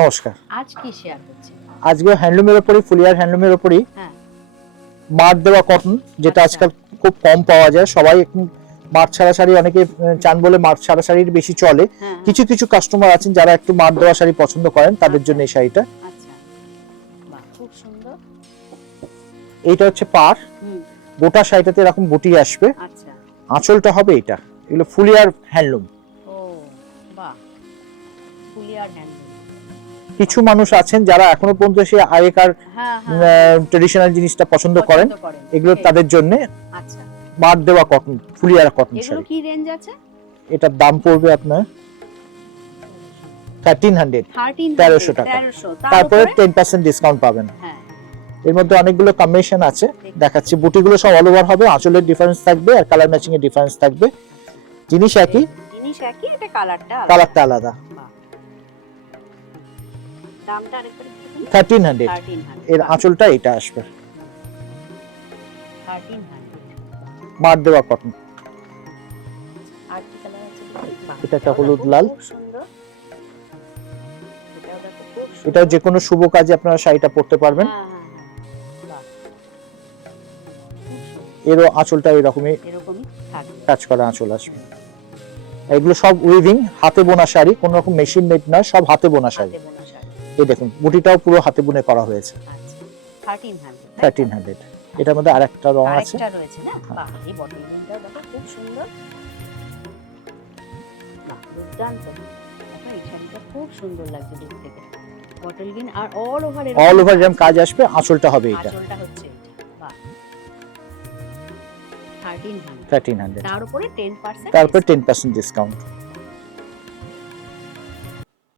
নমস্কার। আজ কি শেয়ার করছে? আজকে হ্যান্ডলুমের উপরই, ফুলিয়ার হ্যান্ডলুমের উপরই হ্যাঁ মার দেওয়া কটন, যেটা আচ্ছা। আজকাল খুব কম পাওয়া যায়। সবাই এখন মার ছাড়া শাড়ি অনেকে চান বলে মার ছাড়া শাড়ির বেশি চলে। হ্যাঁ, কিছু কিছু কাস্টমার আছেন যারা একটু মার দেওয়া শাড়ি পছন্দ করেন, তাদের জন্য এই শাড়িটা। আচ্ছা, বাহ খুব সুন্দর। এইটা হচ্ছে পার, হুম, গোটা শাড়িটাতে এরকম বুটি আসবে। আচ্ছা। আঁচলটা হবে এটা। এগুলো ফুলিয়ার হ্যান্ডলুম। ও বাহ, ফুলিয়ার হ্যান্ডলুম। কিছু মানুষ আছেন যারা এখনো পর্যন্ত সেই আগেকার হ্যাঁ হ্যাঁ ট্রেডিশনাল জিনিসটা পছন্দ করেন, এগুলো ঠিক। তাদের জন্য আচ্ছা, মার দেওয়া কটন, ফুলিয়ার কটন এগুলো শাড়ি। কি রেঞ্জ আছে? এটার দাম পড়বে আপনার 1300, 1300 টাকা। 1300। তারপরে 10% ডিসকাউন্ট পাবেন। হ্যাঁ, এর মধ্যে অনেকগুলো কম্বিনেশন আছে, দেখাচ্ছি। বুটিগুলো সব অল ওভার হবে, আঁচলের ডিফারেন্স থাকবে আর কালার ম্যাচিং এর ডিফারেন্স থাকবে। জিনিস একই, জিনিস একই, এটা কালারটা কালারটা আলাদা। বাহ। দামটা আরেকবার একটু বলুন। 1300। 1300। এর আঁচলটা এটা আসবে, 1300। মার দেওয়া কটন। আর কি কালার আছে? বাহ, এটা একটা হলুদ লাল। খুব সুন্দর। এটাও দেখো খুব সুন্দর। এটাও যে কোনো শুভ কাজে আপনারা শাড়িটা পরতে পারবেন। হ্যাঁ হ্যাঁ হ্যাঁ, বাহ খুব সুন্দর। এরও আঁচলটা এরকমই এরকমই থাকবে। কাজ করা আঁচল আসবে। এগুলো সব উইভিং, হাতে বোনা শাড়ি, কোনো রকম মেশিন মেড নয়, সব হাতে বোনা শাড়ি। হাতে বোনা শাড়ি। এই দেখুন, বুটিটাও পুরো হাতে বুনে করা হয়েছে। আচ্ছা, 1300। 1300। এটার মধ্যে আরেকটা রং আছে। আরেকটা রয়েছে না? বাহ, এই বটল গ্রিনটাও দেখো খুব সুন্দর। বাহ, দুর্দান্ত। দেখো এই শাড়িটা খুব সুন্দর লাগছে দূর থেকে। বটল গ্রিন আর অল ওভার অল ওভার যেমন কাজ আসবে, আঁচলটা হবে এটা। আঁচলটা হচ্ছে এটা। বাহ, 1300। 1300। তার উপরে 10% তারপর 10% ডিসকাউন্ট।